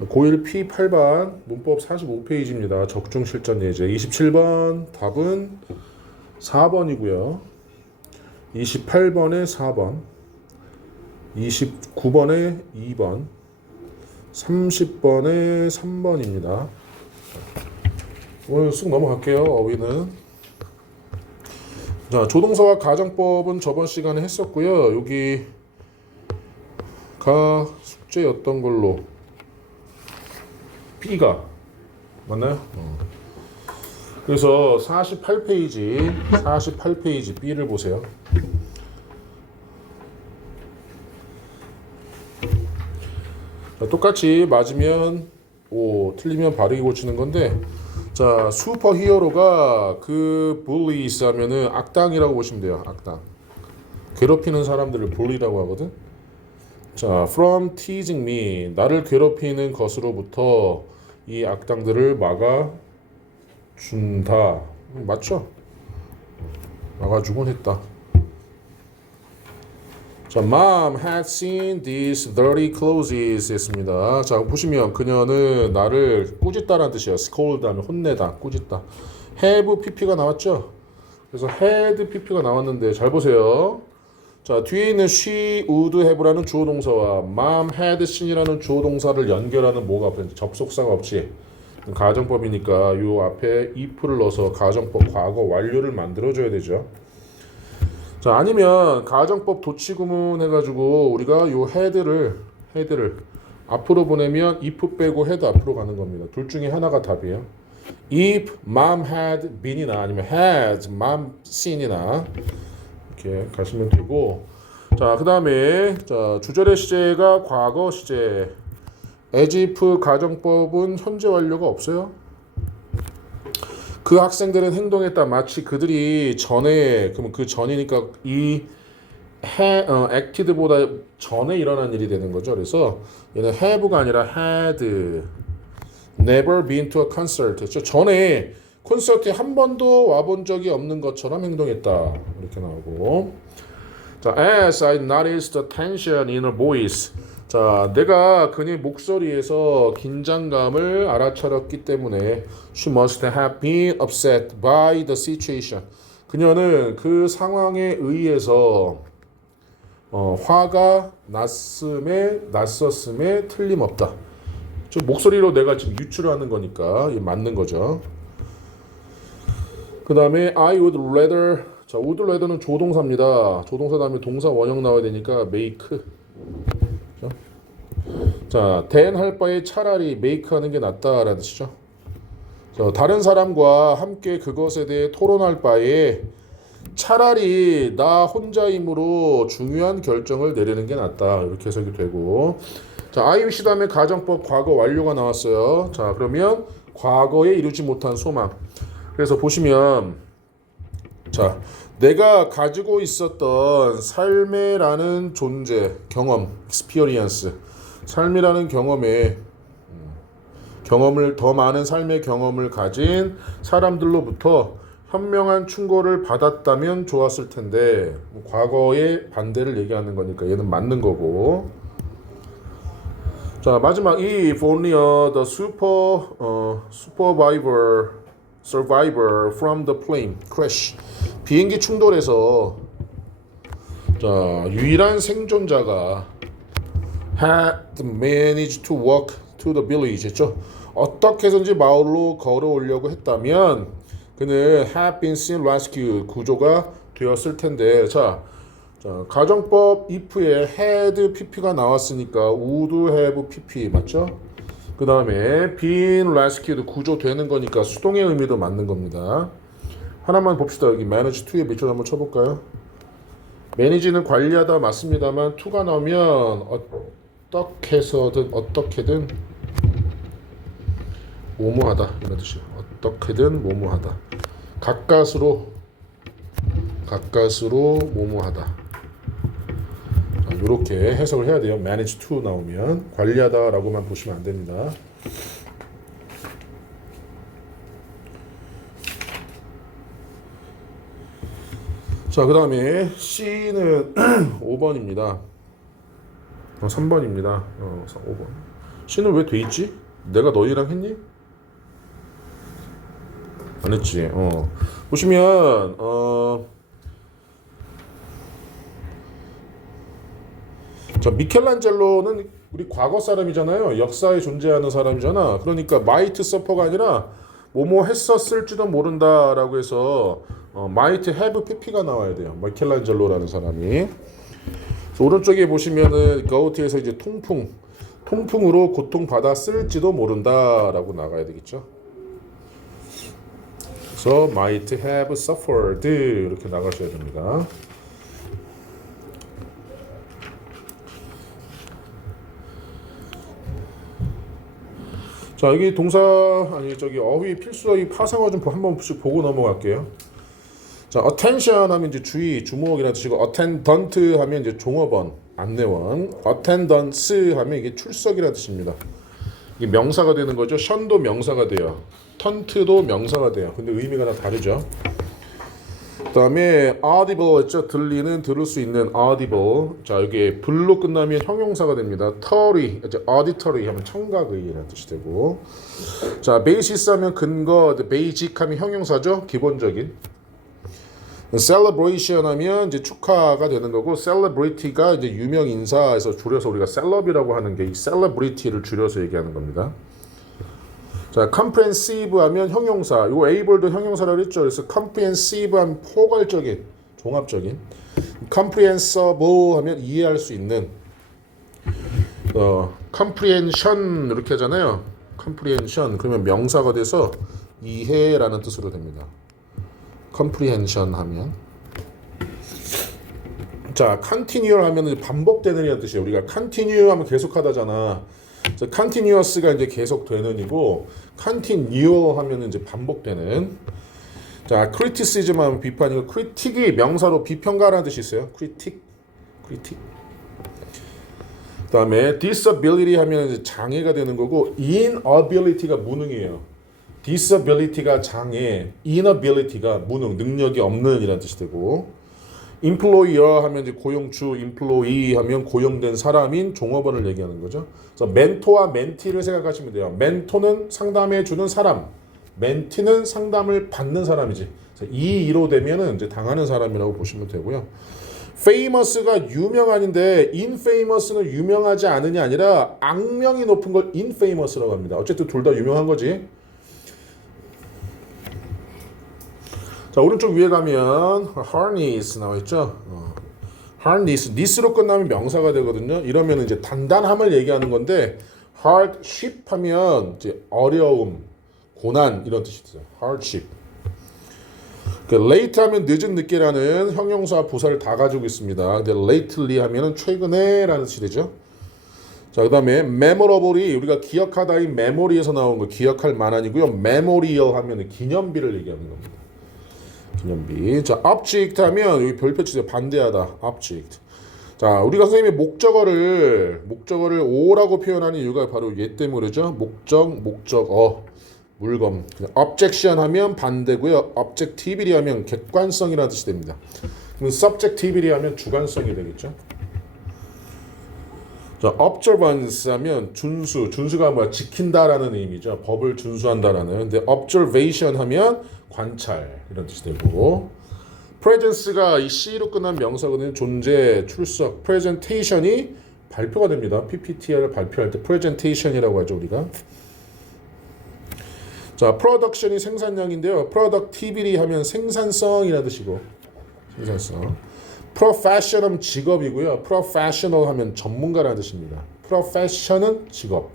고1 P8반 문법 45페이지입니다. 적중 실전 예제 27번 답은 4번이고요. 28번에 4번, 29번에 2번, 30번에 3번입니다. 오늘 쑥 넘어갈게요. 어휘는. 자, 조동사와 가정법은 저번 시간에 했었고요. 여기가 숙제였던 걸로 B가 맞나요? 그래서 48페이지 B를 보세요. 자, 똑같이 맞으면 O, 틀리면 바르게 고치는 건데, 자, 슈퍼 히어로가 그 bullies 하면은 악당이라고 보시면 돼요. 악당. 괴롭히는 사람들을 bully라고 하거든. 자, from teasing me, 나를 괴롭히는 것으로부터 이 악당들을 막아준다. 맞죠? 막아주곤 했다. 자, Mom had seen these dirty clothes 했습니다. 자, 보시면 그녀는 나를 꾸짖다라는 뜻이에요. scold 하면 혼내다, 꾸짖다. have pp가 나왔죠? 그래서 had pp가 나왔는데 잘 보세요. 자, 뒤에 있는 she would have라는 주어 동사와 mom had seen이라는 주어 동사를 연결하는 뭐가 없어요? 접속사가 없지. 가정법이니까 요 앞에 if를 넣어서 가정법 과거 완료를 만들어줘야 되죠. 자, 아니면 가정법 도치구문 해가지고 우리가 요 head를 앞으로 보내면 if 빼고 head 앞으로 가는 겁니다. 둘 중에 하나가 답이에요. If mom had been이나 아니면 had mom seen이나 이렇게 가시면 되고, 자, 그 다음에 자, 주절의 시제가 과거 시제. as if 가정법은 현재 완료가 없어요. 그 학생들은 행동했다. 마치 그들이 전에, 그러면 그 전이니까 이 acted보다 전에 일어난 일이 되는 거죠. 그래서 얘는 have가 아니라 had never been to a concert 했죠. 전에 콘서트에 한 번도 와본 적이 없는 것처럼 행동했다. 이렇게 나오고, 자, as I noticed the tension in her voice. 자, 내가 그녀의 목소리에서 긴장감을 알아차렸기 때문에 she must have been upset by the situation. 그녀는 그 상황에 의해서 화가 났었음에 틀림없다. 저 목소리로 내가 지금 유추하는 거니까 이게 맞는 거죠. 그 다음에 I would rather. 자, would rather는 조동사입니다. 조동사 다음에 동사 원형 나와야 되니까 make. 자, than 할 바에 차라리 make 하는 게 낫다라는 뜻이죠. 자, 다른 사람과 함께 그것에 대해 토론할 바에 차라리 나 혼자임으로 중요한 결정을 내리는 게 낫다. 이렇게 해석이 되고, 자, IUC 다음에 가정법 과거 완료가 나왔어요. 자, 그러면 과거에 이루지 못한 소망. 그래서 보시면, 자, 내가 가지고 있었던 삶이라는 존재, 경험, experience. 삶이라는 경험에 더 많은 삶의 경험을 가진 사람들로부터 현명한 충고를 받았다면 좋았을 텐데, 과거의 반대를 얘기하는 거니까 얘는 맞는 거고. 자, 마지막 if only the survivor from the plane crash. 비행기 충돌에서 자, 유일한 생존자가 had managed to walk to the village 했죠. 어떻게 해서든지 마을로 걸어오려고 했다면 그는 have been seen rescued 구조가 되었을 텐데, 자, 가정법 if에 had pp가 나왔으니까 would have pp 맞죠? 그 다음에 been rescued 구조되는 거니까 수동의 의미도 맞는 겁니다. 하나만 봅시다. 여기 manage to에 밑줄 한번 쳐볼까요? manage는 관리하다 맞습니다만 to가 나오면 어떻게든 뭐뭐하다 이런 뜻이에요. 어떻게든 뭐뭐하다. 가까스로 뭐뭐하다. 이렇게 해석을 해야 돼요. manage to 나오면 관리하다라고만 보시면 안 됩니다. 자, 그 다음에 C는 5번입니다. 3번입니다. 5번. C는 왜 돼 있지? 내가 너희랑 했니? 안 했지. 보시면 자, 미켈란젤로는 우리 과거 사람이잖아요. 역사에 존재하는 사람이잖아. 그러니까 might suffer가 아니라 뭐뭐 했었을지도 모른다라고 해서 might have pp가 나와야 돼요. 미켈란젤로라는 사람이. 그래서 오른쪽에 보시면은 gout에서 이제 통풍으로 고통받았을지도 모른다라고 나가야 되겠죠. 그래서 might have suffered 이렇게 나가셔야 됩니다. 자, 여기 동사 어휘 필수어휘 파생어 좀 한번 보고 넘어갈게요. 자, attention 하면 이제 주의, 주목이라는 뜻이고 attendant 하면 이제 종업원, 안내원, attendance 하면 이게 출석이라는 뜻입니다. 이게 명사가 되는 거죠. 션도 명사가 돼요. 턴트도 명사가 돼요. 근데 의미가 다 다르죠. 그 다음에 audible 했죠. 들리는, 들을 수 있는 audible. 자, 여기 불로 끝나면 형용사가 됩니다. tory, 이제 auditory 하면 청각의라는 뜻이 되고. 자, basis 하면 근거, basic 하면 형용사죠. 기본적인. celebration 하면 이제 축하가 되는 거고, celebrity가 이제 유명 인사에서 줄여서 우리가 celeb이라고 하는 게 이 celebrity를 줄여서 얘기하는 겁니다. 자, comprehensive 하면 형용사. 이거 able도 형용사라고 했죠. 그래서 comprehensive 하면 포괄적인, 종합적인. comprehensible 하면 이해할 수 있는. comprehension 이렇게 하잖아요. comprehension 그러면 명사가 돼서 이해라는 뜻으로 됩니다. comprehension 하면. 자, continue 하면 반복되는 이라는 뜻이에요. 우리가 continue 하면 계속하다잖아. continuous가 이제 계속되는이고 continual 하면 이제 반복되는. 자, criticism 하면 비판이고 critic이 명사로 비평가라는 뜻이 있어요. critic. 그다음에 disability 하면 이제 장애가 되는 거고 inability가 무능이에요. disability가 장애, inability가 무능, 능력이 없는 이라는 뜻이 되고 employer 하면 이제 고용주, employee 하면 고용된 사람인 종업원을 얘기하는 거죠. 그래서 멘토와 멘티를 생각하시면 돼요. 멘토는 상담해 주는 사람, 멘티는 상담을 받는 사람이지. 그래서 이로 되면은 이제 당하는 사람이라고 보시면 되고요. famous가 유명한인데 infamous는 유명하지 않으냐 아니라 악명이 높은 걸 infamous라고 합니다. 어쨌든 둘 다 유명한 거지. 자, 오른쪽 위에 가면 harness 나와있죠. harness, ness로 끝나면 명사가 되거든요. 이러면 이제 단단함을 얘기하는 건데 hardship 하면 이제 어려움, 고난 이런 뜻이 있어요. hardship. late 하면 늦은 늦게라는 형용사 부사를 다 가지고 있습니다. 근데 lately 하면은 최근에라는 뜻이 되죠. 자, 그 다음에 memorable이 우리가 기억하다인 memory에서 나온 거 기억할 만한이고요. memorial 하면 기념비를 얘기하는 겁니다. 기념비. 자, object 하면 여기 별표 치세요. 반대하다. object. 자, 우리가 선생님이 목적어를 o라고 표현하는 이유가 바로 얘 때문이죠. 목적어, 물건. objection 하면 반대고요. objectivity 하면 객관성이라는 뜻이 됩니다. 그럼 subjectivity 하면 주관성이 되겠죠. 자, observance 하면 준수가 뭐야? 지킨다라는 의미죠. 법을 준수한다라는. 근데 observation 하면 관찰 이런 뜻이 되고, presence가 이 C로 끝난 명사거든요. 존재, 출석, presentation이 발표가 됩니다. PPT를 발표할 때 presentation이라고 하죠, 우리가. 자, production이 생산량인데요. productivity 하면 생산성이라는 뜻이고, 생산성. profession은 직업이고요. professional 하면 전문가라는 뜻입니다. profession은 직업,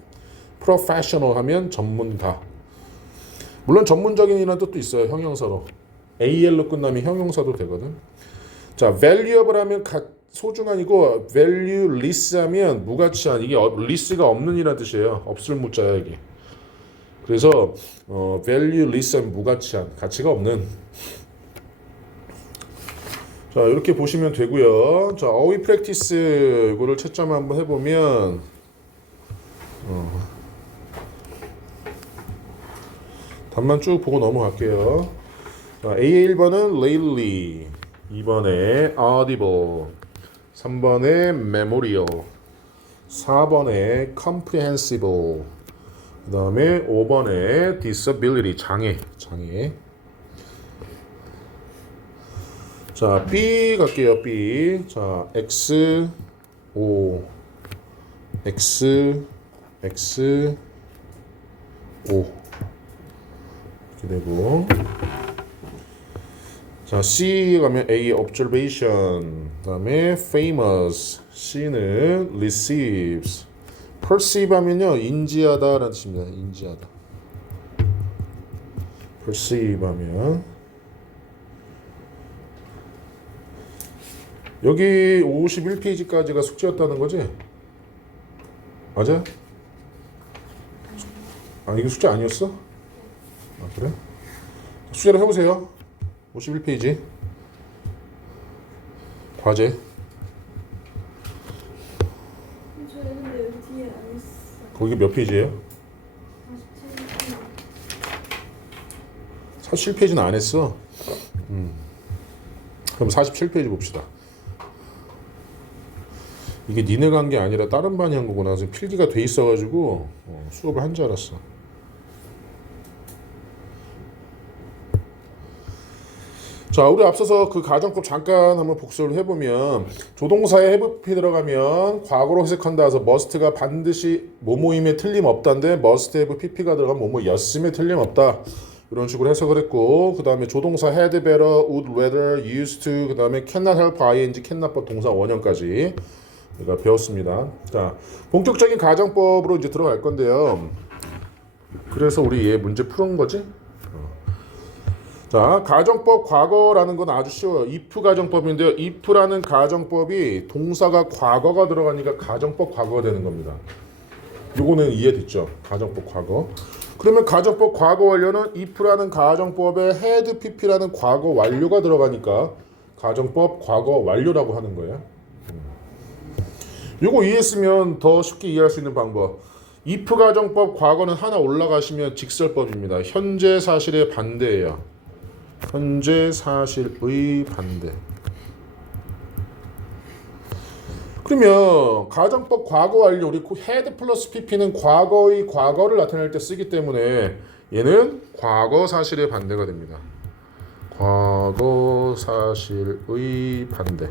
professional 하면 전문가. 물론 전문적인 이라는 뜻도 있어요. 형용사로. AL로 끝나면 형용사도 되거든. 자, valuable 하면 소중한이고 valueless 하면 무가치한. 이게 less가 없는 이라는 뜻이에요. 없을 무자야 이게. 그래서 valueless 하면 무가치한, 가치가 없는. 자, 이렇게 보시면 되고요. 자, 어휘 프랙티스 이거를 채점 한번 해보면 답만 쭉 보고 넘어갈게요. 자, A 1번은 lately, 2번에 audible, 3번에 memorial, 4번에 comprehensible. 그 다음에 5번에 disability. 장애. 자, B 갈게요. B. 자, X, O, X, X, O. 이렇게 되고. 자, C 가면 A observation. 그다음에 famous. C는 receives. perceive 하면요 인지하다라는 뜻입니다. 인지하다. perceive 하면 여기 51페이지까지가 숙제였다는 거지? 맞아? 아 이거 숙제 아니었어? 아 그래? 숙제를 해보세요. 51페이지 과제. 저는 근데 여기 뒤에 안 있어. 거기 몇 페이지예요? 47페이지는 안 했어. 그럼 47페이지 봅시다. 이게 니네가 한 게 아니라 다른 반이 한 거구나. 그래서 필기가 돼 있어가지고 수업을 한 줄 알았어. 자, 우리 앞서서 그 가정법 잠깐 한번 복습을 해보면 조동사에 have 들어가면 과거로 해석한다 해서 must가 반드시 뭐뭐임에 틀림없다인데 must have pp가 들어가면 뭐뭐였음에 틀림없다. 이런 식으로 해석을 했고 그 다음에 조동사 had better, would rather, used to 그 다음에 cannot help ing, cannot but 동사 원형까지 우리가 배웠습니다. 자, 본격적인 가정법으로 이제 들어갈 건데요. 그래서 우리 얘 문제 푸는 거지? 자, 가정법 과거라는 건 아주 쉬워요. if 가정법인데요. if라는 가정법이 동사가 과거가 들어가니까 가정법 과거가 되는 겁니다. 요거는 이해됐죠? 가정법 과거. 그러면 가정법 과거 완료는 if라는 가정법에 had pp라는 과거 완료가 들어가니까 가정법 과거 완료라고 하는 거예요. 요거 이해했으면 더 쉽게 이해할 수 있는 방법. if 가정법 과거는 하나 올라가시면 직설법입니다. 현재 사실의 반대예요. 현재 사실의 반대. 그러면 가정법 과거 완료 우리 had 플러스 pp는 과거의 과거를 나타낼 때 쓰기 때문에 얘는 과거 사실의 반대가 됩니다. 과거 사실의 반대.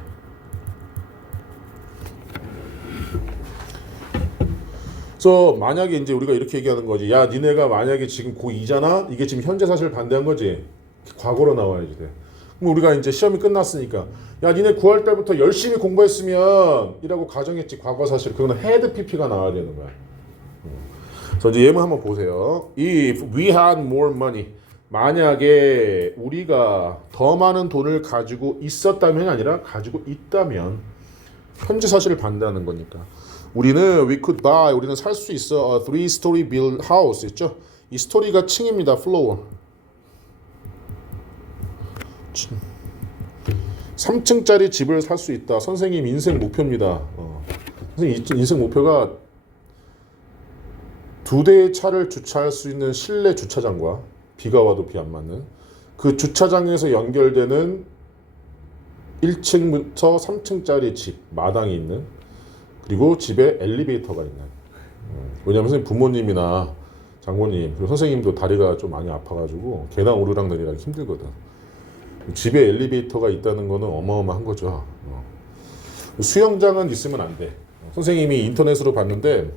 그래서 만약에 이제 우리가 이렇게 얘기하는 거지. 야, 니네가 만약에 지금 고2잖아? 이게 지금 현재 사실 반대한 거지. 과거로 나와야지 돼. 그럼 우리가 이제 시험이 끝났으니까 야, 니네 9월 달부터 열심히 공부했으면 이라고 가정했지. 과거 사실 그거는 had pp가 나와야 되는 거야. 그래서 이제 예문 한번 보세요. If we had more money, 만약에 우리가 더 많은 돈을 가지고 있었다면이 아니라 가지고 있다면 현재 사실을 반대하는 거니까 우리는 we could buy, 우리는 살 수 있어 a 3-story build house 있죠? 이 스토리가 층입니다. floor 3층짜리 집을 살 수 있다. 선생님 인생 목표입니다. 선생님 인생 목표가 2대의 차를 주차할 수 있는 실내 주차장과 비가 와도 비 안 맞는 그 주차장에서 연결되는 1층부터 3층짜리 집, 마당이 있는 그리고 집에 엘리베이터가 있는 왜냐면 선생님 부모님이나 장모님 그리고 선생님도 다리가 좀 많이 아파가지고 계단 오르락 내리락 힘들거든. 집에 엘리베이터가 있다는 거는 어마어마한 거죠. 수영장은 있으면 안 돼. 선생님이 인터넷으로 봤는데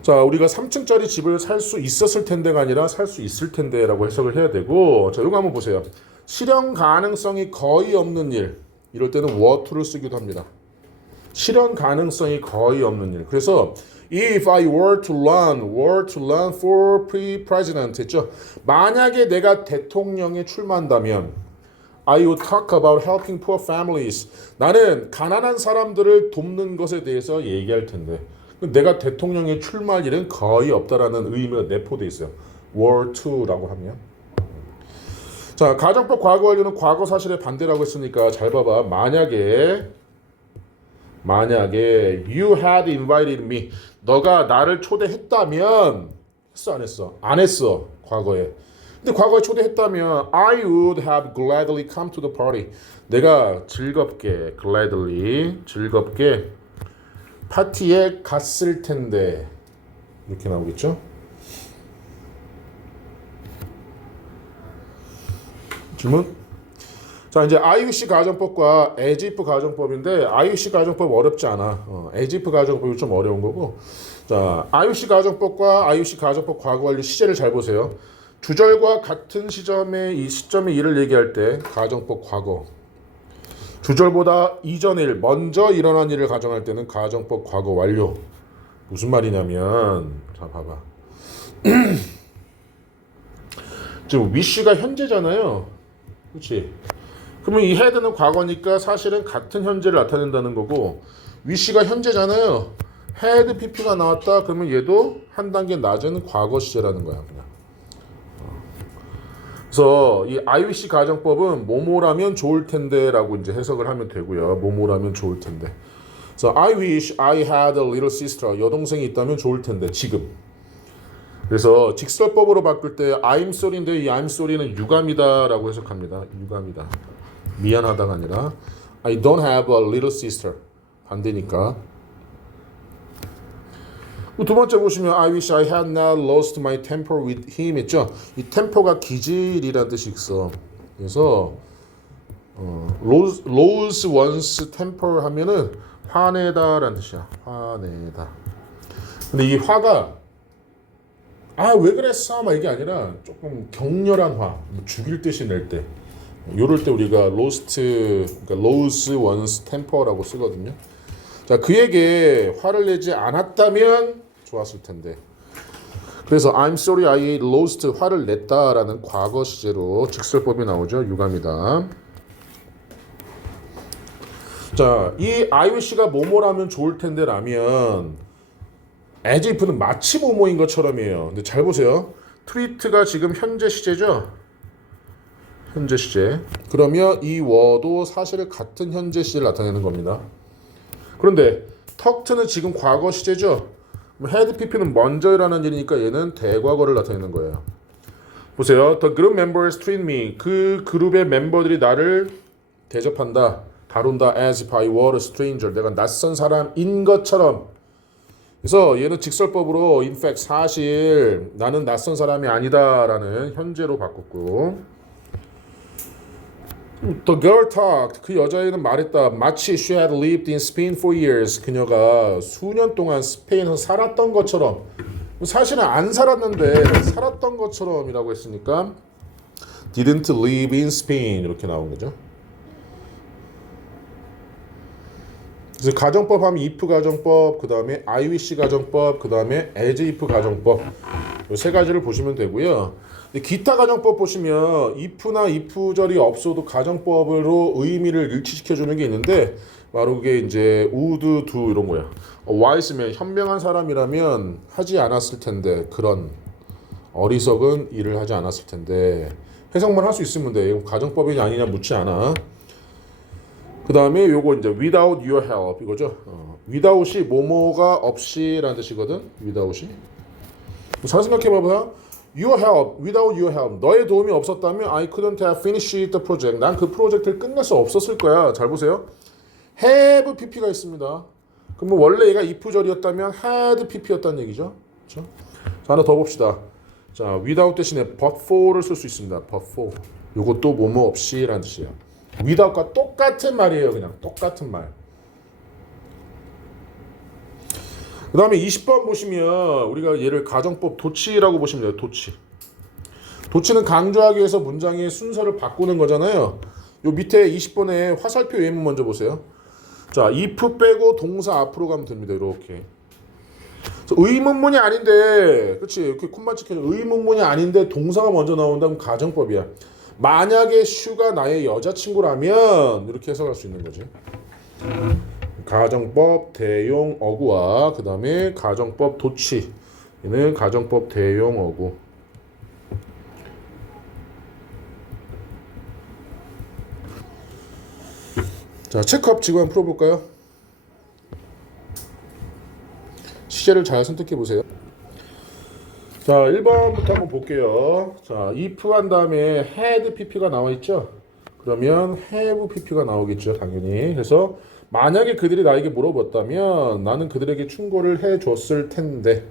자, 우리가 3층짜리 집을 살 수 있었을 텐데가 아니라 살 수 있을 텐데라고 해석을 해야 되고 자, 이거 한번 보세요. 실현 가능성이 거의 없는 일 이럴 때는 were to를 쓰기도 합니다. 실현 가능성이 거의 없는 일. 그래서 if I were to run for president 했죠. 만약에 내가 대통령에 출마한다면 I would talk about helping poor families. 나는 가난한 사람들을 돕는 것에 대해서 얘기할 텐데 내가 대통령에 출마할 일은 거의 없다라는 의미가 내포되어 있어요. were to라고 하면 자, 가정법 과거 완료는 과거 사실의 반대라고 했으니까 잘 봐봐. 만약에 you had invited me 너가 나를 초대했다면 했어 안 했어? 안 했어 과거에. 근데 과거에 초대했다면 I would have gladly come to the party 내가 즐겁게 파티에 갔을 텐데 이렇게 나오겠죠? 질문? 자, 이제 IUC 가정법과 as if 가정법인데 IUC 가정법 어렵지 않아. as if 가정법이 좀 어려운 거고. 자, IUC 가정법과 IUC 가정법 과거 완료 시제를 잘 보세요. 주절과 같은 시점에 이 시점의 일을 얘기할 때 가정법 과거. 주절보다 이전의 일, 먼저 일어난 일을 가정할 때는 가정법 과거 완료. 무슨 말이냐면, 자, 봐봐. 지금 wish가 현재잖아요. 그렇지? 그러면 이 had는 과거니까 사실은 같은 현재를 나타낸다는 거고, wish가 현재잖아요. had pp가 나왔다. 그러면 얘도 한 단계 낮은 과거 시제라는 거야, 그냥. 그래서 이 IUC 가정법은 뭐뭐라면 좋을 텐데라고 이제 해석을 하면 되고요. 뭐뭐라면 좋을 텐데. 그래서 I wish I had a little sister. 여동생이 있다면 좋을 텐데 지금. 그래서 직설법으로 바꿀 때 I'm sorry인데 이 I'm sorry는 유감이다라고 해석합니다. 유감이다. 미안하다가 아니라 I don't have a little sister. 반대니까. 두 번째 보시면 I wish I had not lost my temper with him 했죠. 이 temper가 기질이라는 뜻이 있어. 그래서 lose one's temper 하면은 화내다라는 뜻이야. 화내다. 근데 이 화가 왜 그랬어? 막 이게 아니라 조금 격렬한 화, 죽일 듯이 낼 때. 요럴 때 우리가 그러니까 lose one's temper라고 쓰거든요. 자, 그에게 화를 내지 않았다면 좋았을 텐데. 그래서 I'm sorry I lost 화를 냈다라는 과거 시제로 직설법이 나오죠. 유감이다. 자, 이 I wish가 뭐뭐라면 좋을 텐데라면 as if는 마치 뭐뭐인 것처럼이에요. 근데 잘 보세요. treat가 지금 현재 시제죠. 현재 시제. 그러면 이 were도 사실 같은 현재 시제를 나타내는 겁니다. 그런데 talked는 지금 과거 시제죠. had pp는 먼저 일어난 일이니까 얘는 대과거를 나타내는 거예요. 보세요. The group members treat me. 그 그룹의 멤버들이 나를 대접한다. 다룬다. As if I were a stranger. 내가 낯선 사람인 것처럼. 그래서 얘는 직설법으로 in fact 사실 나는 낯선 사람이 아니다라는 현재로 바꿨고. The girl talked. 그 여자애는 말했다. 마치 she had lived in Spain for years. 그녀가 수년 동안 스페인에서 살았던 것처럼. 사실은 안 살았는데 살았던 것처럼이라고 했으니까 didn't live in Spain 이렇게 나온 거죠. 그래서 가정법 하면 if 가정법, 그 다음에 I wish 가정법, 그 다음에 as if 가정법 이 세 가지를 보시면 되고요. 기타 가정법 보시면 if나 if절이 없어도 가정법으로 의미를 일치시켜 주는 게 있는데 바로 그게 이제 would do 이런 거야. wise면 현명한 사람이라면 하지 않았을 텐데 그런 어리석은 일을 하지 않았을 텐데 해석만 할 수 있으면 돼. 이거 가정법이 아니냐 묻지 않아. 그 다음에 요거 이제 without your help 이거죠. without이 뭐뭐가 없이라는 뜻이거든. without이. 잘 생각해 봐봐요. Your help, without your help. 너의 도움이 없었다면 I couldn't have finished the project. 난 그 프로젝트를 끝낼 수 없었을 거야. 잘 보세요. have pp가 있습니다. 그럼 원래 얘가 if절이었다면 had pp였다는 얘기죠. 그렇죠? 자, 하나 더 봅시다. 자, without 대신에 but for를 쓸 수 있습니다. but for. 요것도 뭐뭐 없이라는 뜻이에요. without과 똑같은 말이에요. 그냥 똑같은 말. 그 다음에 20번 보시면 우리가 얘를 가정법 도치라고 보시면 돼요. 도치. 도치는 강조하기 위해서 문장의 순서를 바꾸는 거잖아요. 요 밑에 20번에 화살표 예문 먼저 보세요. 자, if 빼고 동사 앞으로 가면 됩니다. 이렇게. 의문문이 아닌데, 그렇지? 이렇게 콤마 찍혀서 의문문이 아닌데 동사가 먼저 나온다면 가정법이야. 만약에 슈가 나의 여자친구라면 이렇게 해석할 수 있는 거지. 가정법 대용 어구와 그 다음에 가정법 도치. 얘는 가정법 대용 어구. 자, 체크업 지구 한번 풀어볼까요? 시제를 잘 선택해 보세요. 자, 1번부터 한번 볼게요. 자, if 한 다음에 had pp가 나와 있죠? 그러면 have pp가 나오겠죠, 당연히. 그래서 만약에 그들이 나에게 물어봤다면 나는 그들에게 충고를 해줬을 텐데.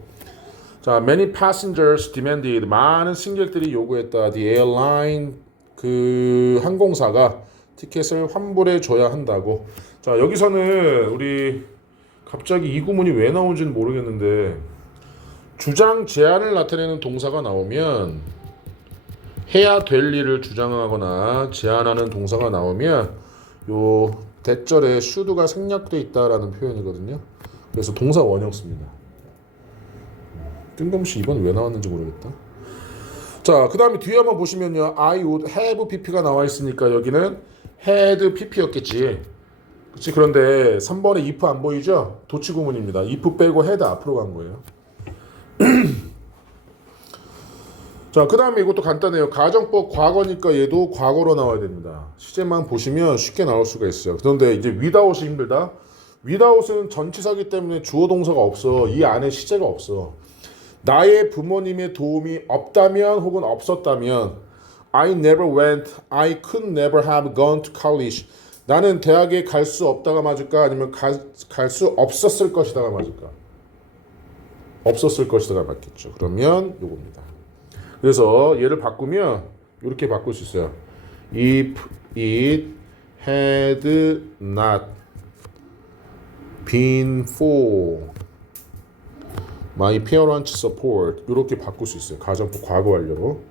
자, many passengers demanded. 많은 승객들이 요구했다. The airline 그 항공사가 티켓을 환불해 줘야 한다고. 자, 여기서는 우리 갑자기 이 구문이 왜 나온지는 모르겠는데 주장 제안을 나타내는 동사가 나오면 해야 될 일을 주장하거나 제안하는 동사가 나오면 요 대절에 should가 생략돼 있다라는 표현이거든요. 그래서 동사 원형 씁니다. 뜬금없이 이번 왜 나왔는지 모르겠다. 자, 그 다음에 뒤에 한번 보시면요. I would have pp가 나와 있으니까 여기는 had pp였겠지. 그치? 그런데 3번에 if 안 보이죠? 도치구문입니다. if 빼고 had 앞으로 간 거예요. 자, 그 다음에 이것도 간단해요. 가정법 과거니까 얘도 과거로 나와야 됩니다. 시제만 보시면 쉽게 나올 수가 있어요. 그런데 이제 without이 힘들다. without은 전치사기 때문에 주어 동사가 없어. 이 안에 시제가 없어. 나의 부모님의 도움이 없다면 혹은 없었다면 I never went, I could never have gone to college. 나는 대학에 갈 수 없다가 맞을까? 아니면 갈 수 없었을 것이다가 맞을까? 없었을 것이다가 맞겠죠. 그러면 요겁니다. 그래서 얘를 바꾸면 이렇게 바꿀 수 있어요. If it had not been for my parents' support 이렇게 바꿀 수 있어요. 가정법 과거 완료로.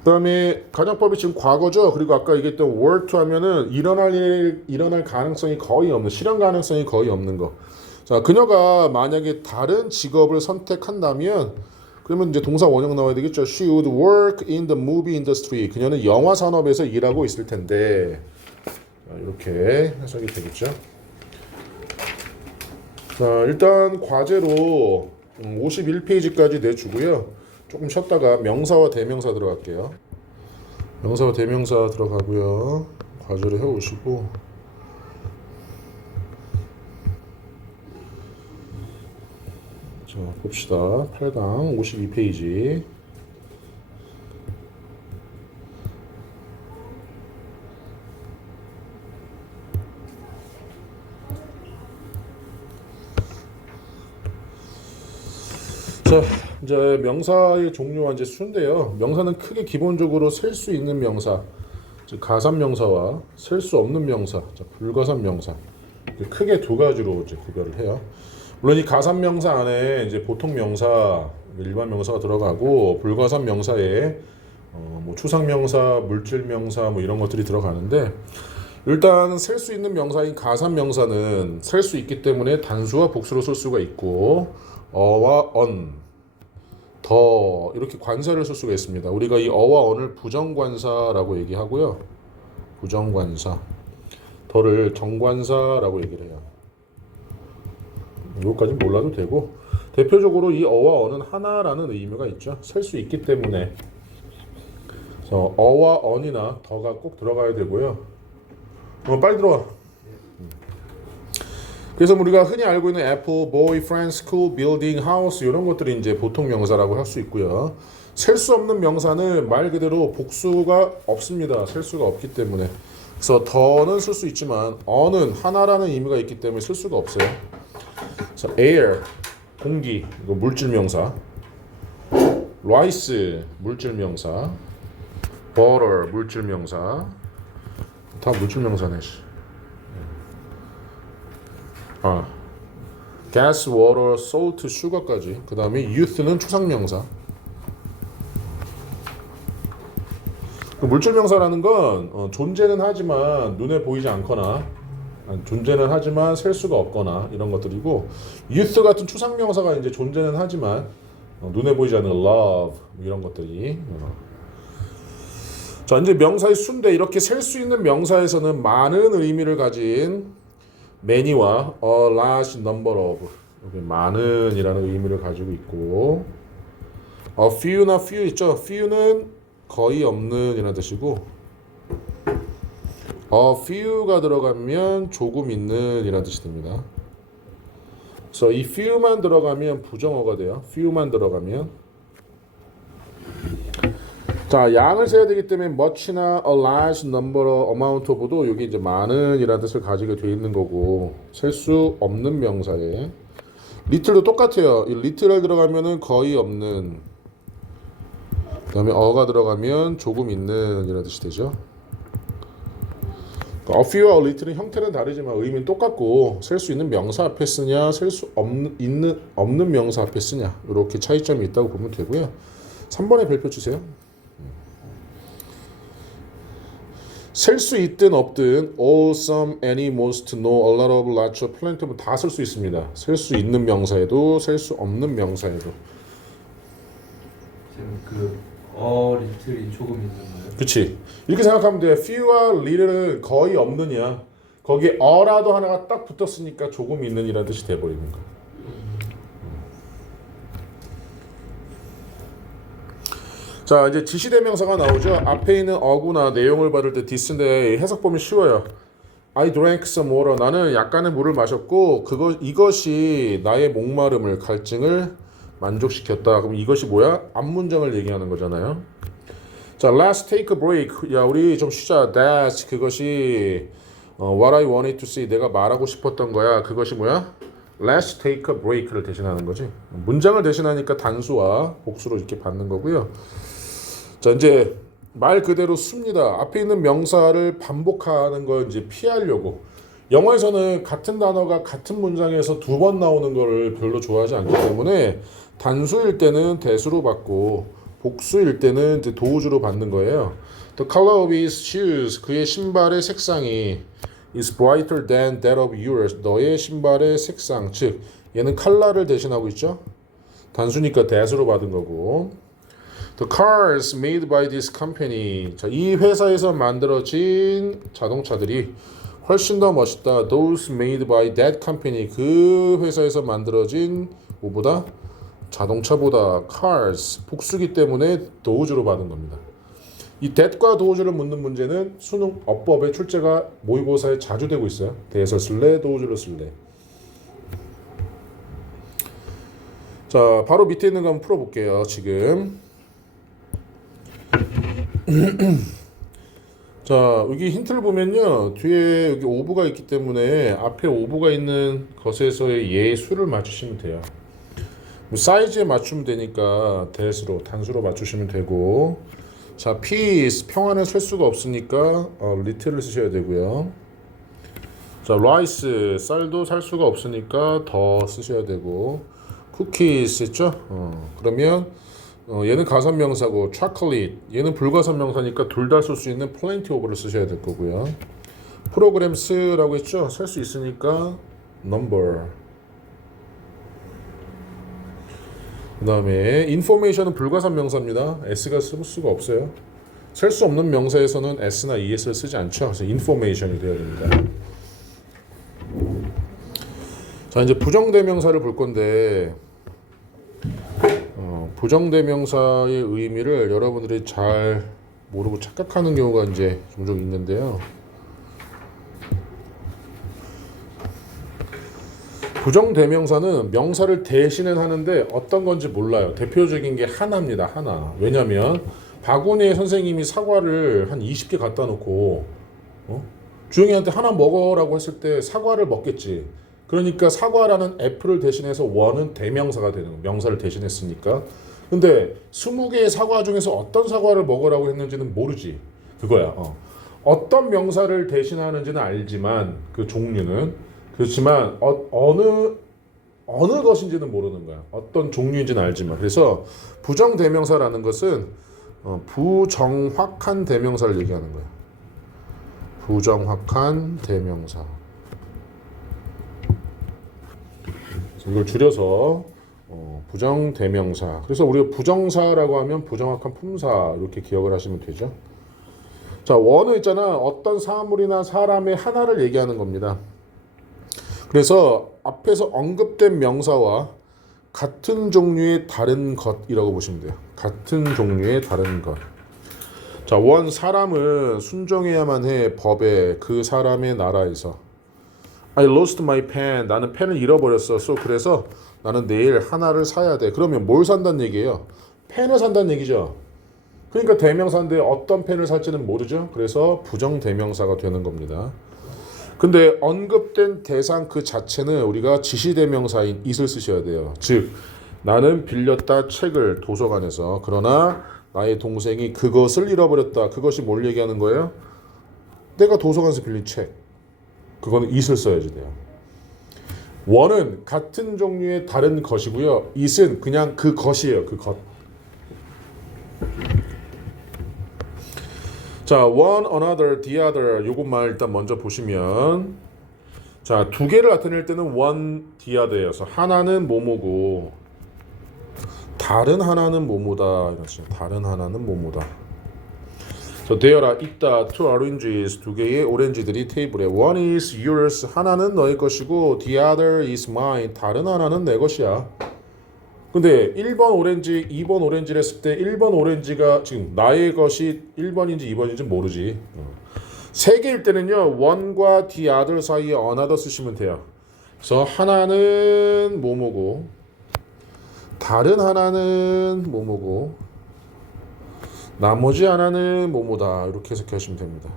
그 다음에 가정법이 지금 과거죠. 그리고 아까 얘기했던 were to 하면은 일어날 가능성이 거의 없는, 실현 가능성이 거의 없는 거. 자, 그녀가 만약에 다른 직업을 선택한다면 그러면 이제 동사 원형 나와야 되겠죠. She would work in the movie industry. 그녀는 영화 산업에서 일하고 있을 텐데. 자, 이렇게 해석이 되겠죠. 자, 일단 과제로 51페이지까지 내주고요. 조금 쉬었다가 명사와 대명사 들어갈게요. 명사와 대명사 들어가고요. 과제를 해오시고 자, 봅시다. 8강 52페이지. 자, 이제 명사의 종류와 이제 수인데요. 명사는 크게 기본적으로 셀 수 있는 명사, 즉 가산 명사와 셀 수 없는 명사, 자, 불가산 명사. 크게 두 가지로 이제 구별을 해요. 물론 이 가산 명사 안에 이제 보통 명사, 일반 명사가 들어가고 불가산 명사에 뭐 추상 명사, 물질 명사 뭐 이런 것들이 들어가는데 일단 셀 수 있는 명사인 가산 명사는 셀 수 있기 때문에 단수와 복수로 쓸 수가 있고 어와 언, 더 이렇게 관사를 쓸 수가 있습니다. 우리가 이 어와 언을 부정관사라고 얘기하고요. 부정관사, 더를 정관사라고 얘기를 해요. 이것까지는 몰라도 되고 대표적으로 이 어와 언은 하나라는 의미가 있죠. 셀 수 있기 때문에. 그래서 어와 언이나 더가 꼭 들어가야 되고요. 빨리 들어와. 그래서 우리가 흔히 알고 있는 apple, boy, friend, school, building, house 이런 것들이 이제 보통 명사라고 할 수 있고요. 셀 수 없는 명사는 말 그대로 복수가 없습니다. 셀 수가 없기 때문에. 그래서 더는 쓸 수 있지만 언은 하나라는 의미가 있기 때문에 쓸 수가 없어요. 그래서 air, 공기, 이거 물질 명사. rice, 물질 명사. butter, 물질 명사. 다 물질 명사네. gas, water, salt, sugar까지. 그 다음에 youth는 추상명사. 물질명사라는 건 존재는 하지만 눈에 보이지 않거나 존재는 하지만 셀 수가 없거나 이런 것들이고 youth 같은 추상명사가 이제 존재는 하지만 눈에 보이지 않는 love 이런 것들이. 자, 이제 명사의 수인데 이렇게 셀 수 있는 명사에서는 많은 의미를 가진 many와 a large number of 여기 많은이라는 의미를 가지고 있고 a few나 few 있죠. few는 거의 없는 이라는 뜻이고 a few가 들어가면 조금 있는 이라는 뜻이 됩니다. 그래서 이 few만 들어가면 부정어가 돼요. few만 들어가면. 자, 양을 세야 되기 때문에 much나 a large number, amount of도 여기 이제 많은이라는 뜻을 가지게 돼 있는 거고 셀 수 없는 명사에 little도 똑같아요. 이 little 들어가면은 거의 없는 그다음에 어가 들어가면 조금 있는 이라는 뜻이 되죠. 그러니까 a few와 a little은 형태는 다르지만 의미는 똑같고 셀 수 있는 명사 앞에 쓰냐 셀 수 없는 명사 앞에 쓰냐 이렇게 차이점이 있다고 보면 되고요. 3번에 별표 주세요. 셀 수 있든 없든 all, some, any, most, no, a lot of, lots of, plenty of 다 쓸 수 있습니다. 셀 수 있는 명사에도 셀 수 없는 명사에도. 지금 리틀이 조금 있는 거예요? 그치. 이렇게 생각하면 돼. few와 little은 거의 없느냐. 거기에 어라도 하나가 딱 붙었으니까 조금 있는이라는 뜻이 돼버리는 거야. 자, 이제 지시대명사가 나오죠. 앞에 있는 어구나 내용을 받을 때 this인데 해석 보면 쉬워요. I drank some water. 나는 약간의 물을 마셨고 이것이 나의 목마름을 갈증을 만족시켰다. 그럼 이것이 뭐야? 앞문장을 얘기하는 거잖아요. 자, let's take a break. 야, 우리 좀 쉬자. That's 그것이 what I wanted to say. 내가 말하고 싶었던 거야. 그것이 뭐야? Let's take a break를 대신하는 거지. 문장을 대신하니까 단수와 복수로 이렇게 받는 거고요. 자, 이제 말 그대로 씁니다. 앞에 있는 명사를 반복하는 걸 이제 피하려고. 영어에서는 같은 단어가 같은 문장에서 두 번 나오는 거를 별로 좋아하지 않기 때문에 단수일 때는 대수로 받고 복수일 때는 이제 도우주로 받는 거예요. The color of his shoes. 그의 신발의 색상이 is brighter than that of yours. 너의 신발의 색상. 즉 얘는 컬러를 대신하고 있죠. 단수니까 대수로 받은 거고. The cars made by this company. 자, 이 회사에서 만들어진 자동차들이 훨씬 더 멋있다. Those made by that company. 그 회사에서 만들어진 뭐보다? 자동차보다 cars. 복수기 때문에 도우주로 받은 겁니다. 이 that과 도우주를 묻는 문제는 수능 어법의 출제가 모의고사에 자주 되고 있어요. that을 쓸래? 도우주를 쓸래? 자, 바로 밑에 있는 거 한번 풀어볼게요. 지금 자, 여기 힌트를 보면요. 뒤에 여기 오브가 있기 때문에 앞에 오브가 있는 것에서의 예수를 맞추시면 돼요. 사이즈에 맞추면 되니까 대수로 단수로 맞추시면 되고. 자, peace 평안을 쓸 수가 없으니까 little를 쓰셔야 되고요. 자, rice 쌀도 살 수가 없으니까 더 쓰셔야 되고. cookies 했죠? 그러면 얘는 가산명사고 chocolate 얘는 불가산명사니까 둘 다 쓸 수 있는 plenty of를 쓰셔야 될 거고요. programs,라고 했죠? 쓸 수 있으니까 number. 그 다음에 information은 불가산명사입니다. s가 쓸 수가 없어요. 셀 수 없는 명사에서는 s나 es를 쓰지 않죠. 그래서 information이 되어야 됩니다. 자, 이제 부정대명사를 볼 건데 부정대명사의 의미를 여러분들이 잘 모르고 착각하는 경우가 이제 종종 있는데요. 부정대명사는 명사를 대신은 하는데 어떤 건지 몰라요. 대표적인 게 하나입니다. 하나. 왜냐면 바구니에 선생님이 사과를 한 20개 갖다 놓고 주영이한테 하나 먹어라고 했을 때 사과를 먹겠지. 그러니까 사과라는 애플을 대신해서 원은 대명사가 되는 거예요. 명사를 대신했으니까. 근데 20개의 사과 중에서 어떤 사과를 먹으라고 했는지는 모르지. 그거야. 어떤 명사를 대신하는지는 알지만 그 종류는 그렇지만 어느 것인지는 모르는 거야. 어떤 종류인지는 알지만. 그래서 부정대명사라는 것은 부정확한 대명사를 얘기하는 거야. 부정확한 대명사. 이걸 줄여서 부정대명사. 그래서 우리가 부정사라고 하면 부정확한 품사 이렇게 기억을 하시면 되죠. 자, 원어 있잖아. 어떤 사물이나 사람의 하나를 얘기하는 겁니다. 그래서 앞에서 언급된 명사와 같은 종류의 다른 것이라고 보시면 돼요. 같은 종류의 다른 것. 자, 원 사람은 순종해야만 해. 법에 그 사람의 나라에서. I lost my pen. 나는 펜을 잃어버렸어. 그래서 나는 내일 하나를 사야 돼. 그러면 뭘 산다는 얘기예요? 펜을 산다는 얘기죠. 그러니까 대명사인데 어떤 펜을 살지는 모르죠. 그래서 부정대명사가 되는 겁니다. 근데 언급된 대상 그 자체는 우리가 지시대명사인 it을 쓰셔야 돼요. 즉 나는 빌렸다 책을 도서관에서. 그러나 나의 동생이 그것을 잃어버렸다. 그것이 뭘 얘기하는 거예요? 내가 도서관에서 빌린 책. 그거는 it을 써야지 돼요. one은 같은 종류의 다른 것이고요. it은 그냥 그 것이에요. 그 것. 자, one, another, the other 요것만 일단 먼저 보시면 자, 두 개를 나타낼 때는 one, the other여서 하나는 뭐뭐고 다른 하나는 뭐뭐다 이렇죠. 다른 하나는 뭐뭐다. So there are 있다 two oranges 두 개의 오렌지들이 테이블에 one is yours 하나는 너의 것이고 the other is mine 다른 하나는 내 것이야. 근데 1번 오렌지, 2번 오렌지를 했을 때 1번 오렌지가 지금 나의 것이 1번인지 2번인지 모르지. 세 개일 때는요. one과 the other 사이에 another 쓰시면 돼요. 그래서 하나는 뭐뭐고 다른 하나는 뭐뭐고 나머지 하나는 뭐뭐다. 이렇게 해석하시면 됩니다.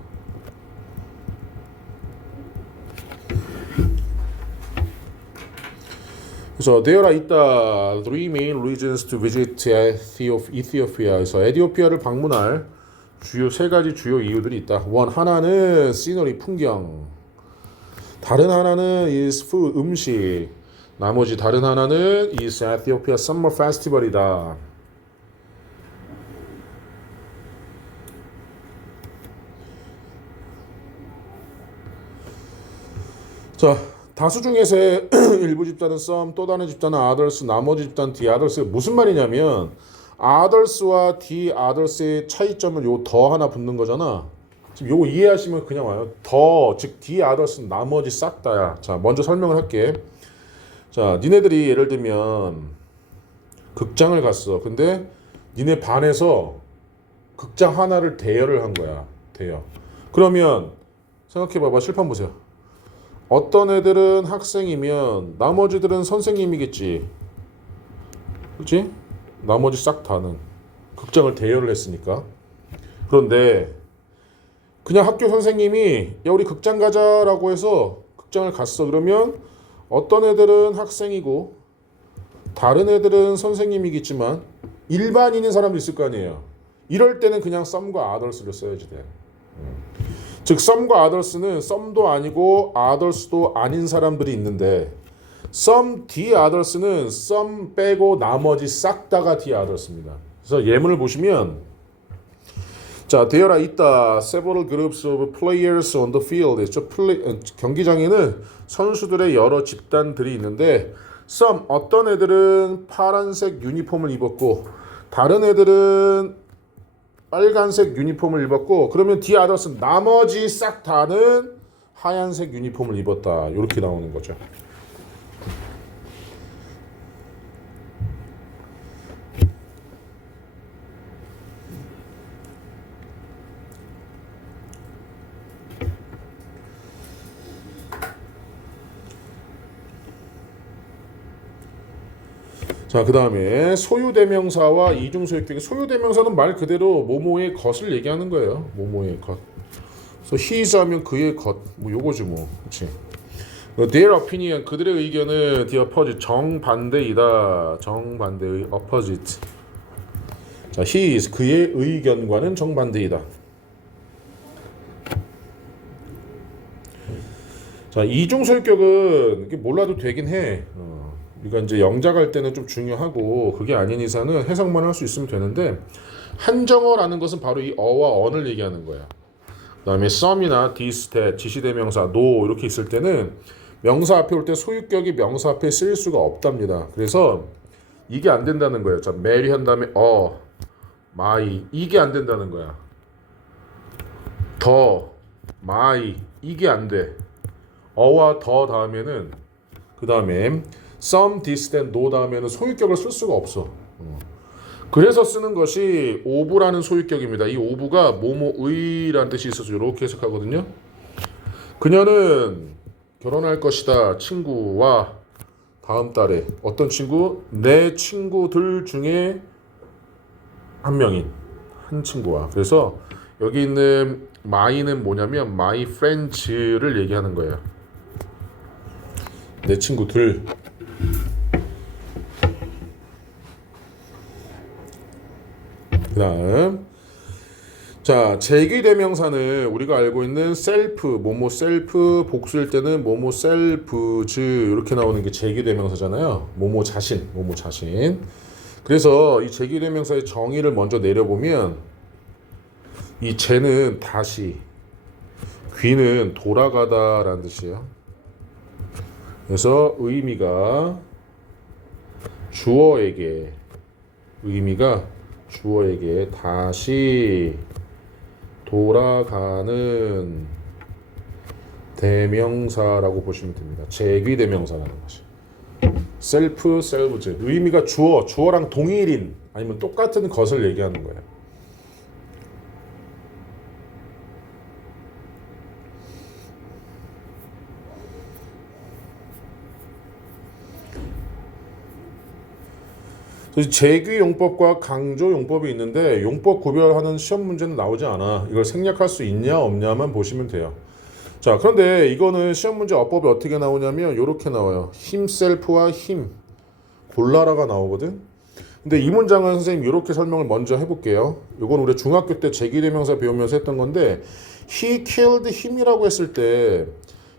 그래서 there are 있다 three main reasons to visit Ethiopia. 그래서 에티오피아를 방문할 주요 세 가지 주요 이유들이 있다. one 하나는 scenery 풍경, 다른 하나는 is food 음식, 나머지 다른 하나는 is Ethiopia Summer Festival이다. 자. 다수 중에서의 일부 집단은 some, 또 다른 집단은 others, 나머지 집단 the others. 무슨 말이냐면 others와 the others의 차이점은 요 더 하나 붙는 거잖아. 지금 요거 이해하시면 그냥 와요. 더, 즉 the others는 나머지 싹 다야. 자, 먼저 설명을 할게. 자, 니네들이 예를 들면 극장을 갔어. 근데 니네 반에서 극장 하나를 대여를 한 거야. 대여. 그러면 생각해봐봐. 실판 보세요. 어떤 애들은 학생이면 나머지들은 선생님이겠지. 그렇지? 나머지 싹 다는 극장을 대여를 했으니까. 그런데 그냥 학교 선생님이 야 우리 극장 가자라고 해서 극장을 갔어. 그러면 어떤 애들은 학생이고 다른 애들은 선생님이겠지만 일반인인 사람도 있을 거 아니에요. 이럴 때는 그냥 some과 others를 써야지 돼. 즉 some과 others는 some도 아니고 others도 아닌 사람들이 있는데 some, the others는 some 빼고 나머지 싹 다가 the others입니다. 그래서 예문을 보시면 자, there are 있다 several groups of players on the field. 경기장에는 선수들의 여러 집단들이 있는데 some 어떤 애들은 파란색 유니폼을 입었고 다른 애들은 빨간색 유니폼을 입었고 그러면 the others는 나머지 싹 다는 하얀색 유니폼을 입었다. 이렇게 나오는 거죠. 자, 그 다음에 소유대명사와 이중소유격의 소유대명사는 말 그대로 뭐뭐의 것을 얘기하는 거예요. 뭐뭐의 것. 그래서 his 하면 그의 것. 뭐 요거지 뭐. 그렇지. their opinion 그들의 의견은 the opposite 정반대이다. 정반대의 opposite. 자, his 그의 의견과는 정반대이다. 자, 이중소유격은 이게 몰라도 되긴 해. 우리가 이제 영작할 때는 좀 중요하고 그게 아닌 이상은 해석만 할 수 있으면 되는데 한정어라는 것은 바로 이 어와 언을 얘기하는 거야. 그다음에 some이나 this, that, 지시대명사, no 이렇게 있을 때는 명사 앞에 올 때 소유격이 명사 앞에 쓰일 수가 없답니다. 그래서 이게 안 된다는 거예요. 자, marry 한 다음에 my 이게 안 된다는 거야. 더, my 이게 안 돼. 어와 더 다음에는 그 다음에 some, this, that, no 다음에는 소유격을 쓸 수가 없어. 그래서 쓰는 것이 of라는 소유격입니다. 이 of가 뭐뭐의라는 뜻이 있어서 이렇게 해석하거든요. 그녀는 결혼할 것이다. 친구와 다음 달에 어떤 친구? 내 친구들 중에 한 명인 한 친구와. 그래서 여기 있는 my는 뭐냐면 my friends를 얘기하는 거예요. 내 친구들. 그 다음 자, 제기대명사는 우리가 알고 있는 self, 뭐뭐 self, 복수일 때는 뭐뭐 selves 이렇게 나오는 게 제기대명사잖아요. 뭐뭐 자신, 뭐뭐 자신. 그래서 이 제기대명사의 정의를 먼저 내려보면 이 제는 다시, 귀는 돌아가다라는 뜻이에요. 그래서 의미가 주어에게 다시 돌아가는 대명사라고 보시면 됩니다. 제귀대명사라는 것이. self, selves. 의미가 주어랑 동일인 아니면 똑같은 것을 얘기하는 거예요. 제귀 용법과 강조 용법이 있는데 용법 구별하는 시험 문제는 나오지 않아. 이걸 생략할 수 있냐 없냐만 보시면 돼요. 자, 그런데 이거는 시험 문제 어법이 어떻게 나오냐면 이렇게 나와요. himself와 him 골라라가 나오거든. 근데 이 문장은 선생님 이렇게 설명을 먼저 해볼게요. 이건 우리 중학교 때 제귀대명사 배우면서 했던 건데 he killed him이라고 했을 때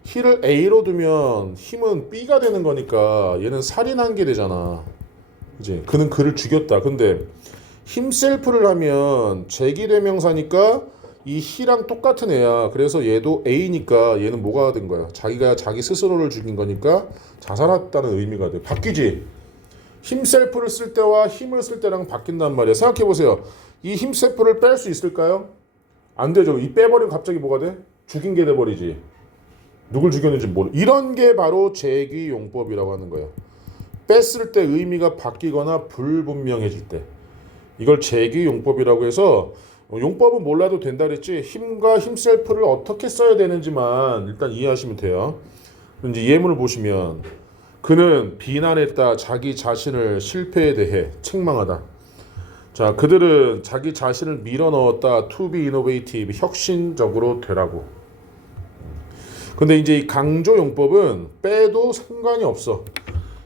he를 A로 두면 him은 B가 되는 거니까 얘는 살인한 게 되잖아. 이제 그는 그를 죽였다. 근데 himself를 하면 제기대명사니까 이 he랑 똑같은 애야. 그래서 얘도 A니까 얘는 뭐가 된 거야? 자기가 자기 스스로를 죽인 거니까 자살했다는 의미가 돼. 바뀌지? himself를 쓸 때와 him을 쓸 때랑 바뀐단 말이야. 생각해 보세요. 이 himself를 뺄 수 있을까요? 안 되죠. 이 빼버리면 갑자기 뭐가 돼? 죽인 게 돼버리지. 누굴 죽였는지 모르. 이런 게 바로 제기용법이라고 하는 거예요. 뺐을 때 의미가 바뀌거나 불분명해질 때 이걸 제기용법이라고 해서 용법은 몰라도 된다 그랬지 힘과 힘셀프를 어떻게 써야 되는지만 일단 이해하시면 돼요. 이제 예문을 보시면 그는 비난했다. 자기 자신을 실패에 대해 책망하다. 자, 그들은 자기 자신을 밀어넣었다. To be innovative. 혁신적으로 되라고. 근데 이제 이 강조 용법은 빼도 상관이 없어.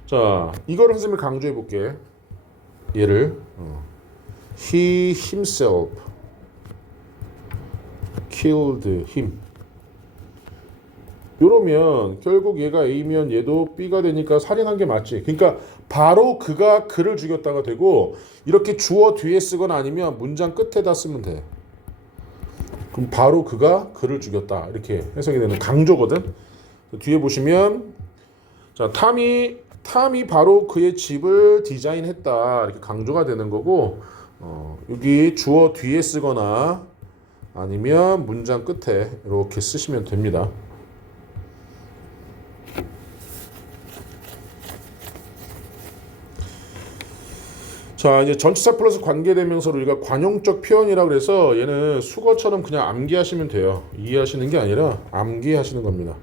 자, 이거를 선생님이 강조해 볼게. 얘를 he himself killed him. 이러면 결국 얘가 A면 얘도 B가 되니까 살인한 게 맞지. 그러니까 바로 그가 그를 죽였다가 되고 이렇게 주어 뒤에 쓰거나 아니면 문장 끝에다 쓰면 돼. 그럼 바로 그가 그를 죽였다 이렇게 해석이 되는 강조거든. 뒤에 보시면 자, 탐이 바로 그의 집을 디자인했다 이렇게 강조가 되는 거고 여기 주어 뒤에 쓰거나 아니면 문장 끝에 이렇게 쓰시면 됩니다. 자, 이제 전치사 플러스 관계대명사로 우리가 관용적 표현이라고 그래서 얘는 수거처럼 그냥 암기하시면 돼요. 이해하시는 게 아니라 암기하시는 겁니다.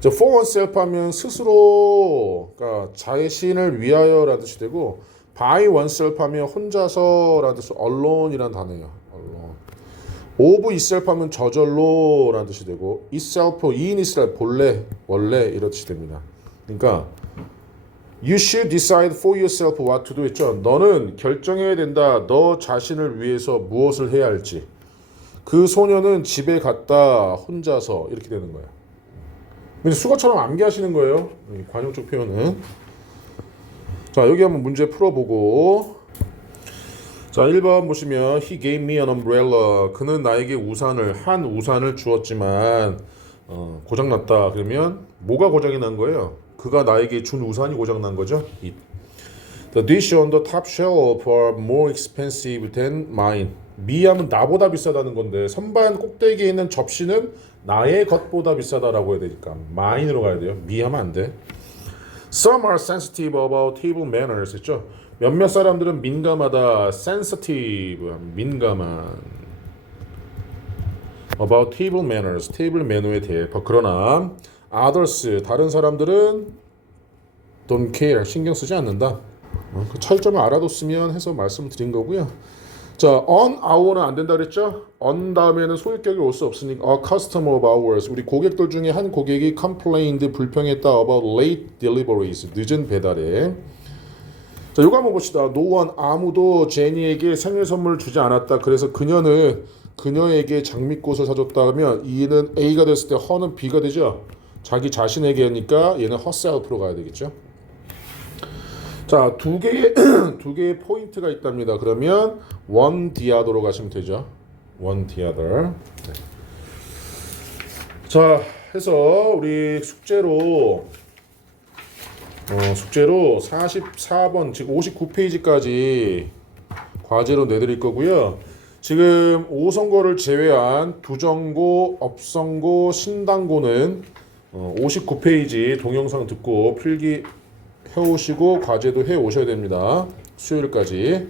자, for oneself 하면 스스로, 그러니까 자신을 위하여라는 뜻이 되고 by oneself 하면 혼자서라는 뜻으로 alone이라는 단어예요. alone. of itself 하면 저절로라는 뜻이 되고 itself, in itself, 본래, 원래 이런 뜻이 됩니다. 그러니까 You should decide for yourself what to do 했죠. 너는 결정해야 된다. 너 자신을 위해서 무엇을 해야 할지. 그 소녀는 집에 갔다 혼자서 이렇게 되는 거야. 근데 수거처럼 암기하시는 거예요. 관용적 표현은. 자, 여기 한번 문제 풀어보고. 자, 1번 보시면 He gave me an umbrella. 그는 나에게 한 우산을 주었지만 고장났다. 그러면 뭐가 고장이 난 거예요? 그가 나에게 준 우산이 고장난 거죠. The dish on the top shelf are more expensive than mine. 미하면 나보다 비싸다는 건데 선반 꼭대기에 있는 접시는 나의 것보다 비싸다라고 해야 되니까 mine으로 가야 돼요. 미하면 안 돼. Some are sensitive about table manners 했죠. 몇몇 사람들은 민감하다. sensitive, 민감한. about table manners, 테이블 매너에 대해. 그러나 others, 다른 사람들은 don't care, 신경 쓰지 않는다. 그 차이점을 알아뒀으면 해서 말씀드린 거고요. 자, on hour는 안 된다 그랬죠? on 다음에는 소유격이 올 수 없으니까 a customer of ours. 우리 고객들 중에 한 고객이 complained 불평했다 about late deliveries. 늦은 배달에. 자, 요거 한번 봅시다. No one 아무도 제니에게 생일 선물을 주지 않았다. 그래서 그녀는 그녀에게 장미꽃을 사줬다 하면 이는 A가 됐을 때 her는 B가 되죠. 자기 자신에게 하니까 얘는 herself로 가야 되겠죠. 자, 두 개의 포인트가 있답니다. 그러면 one the other로 가시면 되죠. one the other. 네. 자, 해서 우리 숙제로 44번 지금 59페이지까지 과제로 내드릴 거고요. 지금 5선고를 제외한 부정고, 업선고, 신당고는 59페이지 동영상 듣고 필기 해오시고 과제도 해오셔야 됩니다. 수요일까지.